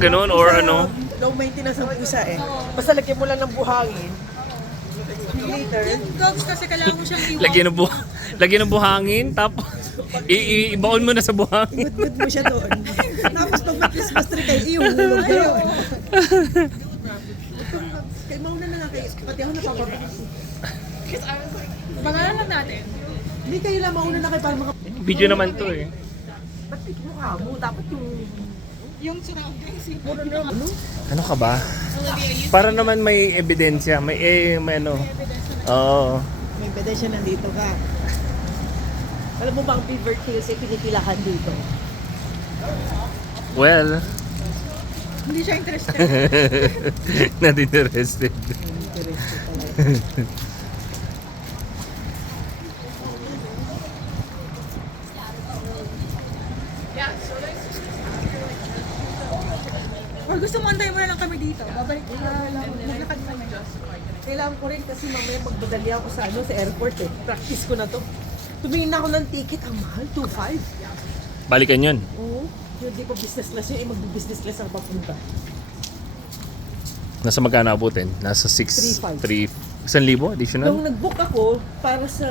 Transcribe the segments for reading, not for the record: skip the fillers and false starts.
Ganon or ano? Low maintenance ang pusa eh. Basta lagyan mo lang ng buhangin. Later, Yung dogs kasi kailangan mo siyang iwan. Lagyan ng buhangin, tapos ibaon mo na sa buhangin. good mo siya doon. Tapos pag mag-Christmas tree kayo, iuhulog kayo. Kaya mauna na lang kayo. Pati ako napapabas. Bangalan lang natin. Hindi kayo lang mauna na kayo para maka... Video naman to eh. Ba't mukha mo? Dapat Yung surroundings. puro na ano? Ano ka ba? Para naman may ebidensya, may ano. Oo. May pedesya nandito ka. Alam mo ba ang Beaver Hills ay pinipilahan dito? Well, Hindi siya interested. not interested. Interested talaga. Or gusto mo antayin mo na lang kami dito. Babalik maglakad kami. Kailangan ko rin kasi mamaya magmadali ako sa sa airport eh. Practice ko na to. Tumingin na ako ng ticket, ang mahal, 2,500. Balikan yun. Oo. Yung di pa business class yun, magbi-business class ang papunta. Nasa magkano abutin? Nasa 3,500. 1,000 additional? Nung nag-book ako para sa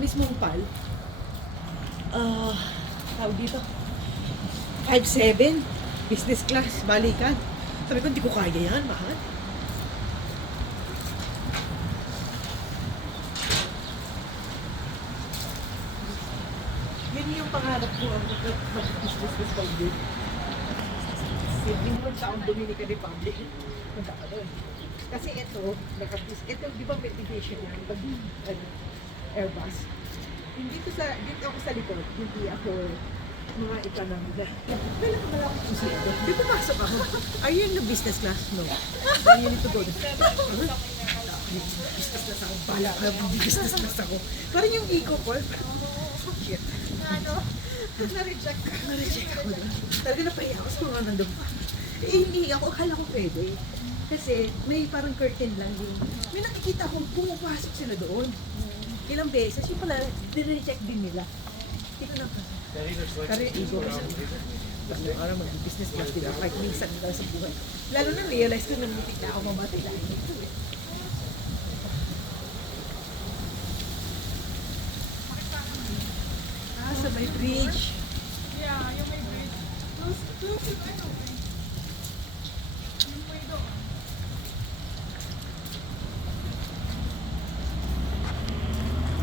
mismong PAL, tawag dito, 5,700, business class, balikan. Sabi ko, hindi ko kaya yan, mahal. Yun yung pangarap ko, ang mag-business class pag din. Hindi mo sa ang Dominican Republic. Punta ka doon. Kasi ito, ito, di ba meditation yan? Pag Airbus. Dito ako sa likod, hindi ako mga economic. Kailan ka malaki kung siya ito? Di pumasok ako. Are you in the business class? No. Are you need to go? Business class ako. Bala ka, business class ako. Parang yung ego ko. Shit. Na-reject ka. Na-reject ako doon. Talaga napahiya ako sa mga nandun pa. Hindi ako, akala ko pwede. Kasi may parang curtain lang yung... May nakikita akong pumapasok sila doon. Ilang beses, yung pala, direject din nila. Hindi ko na pa. Pero yung ego ko siya. Basta yung araw mag-business class din ako kahit minsan nila sa buhay. Lalo na realize ko na mutik na ako mamatay lang. Sa may bridge. Yeah, yung may bridge. Those, ano,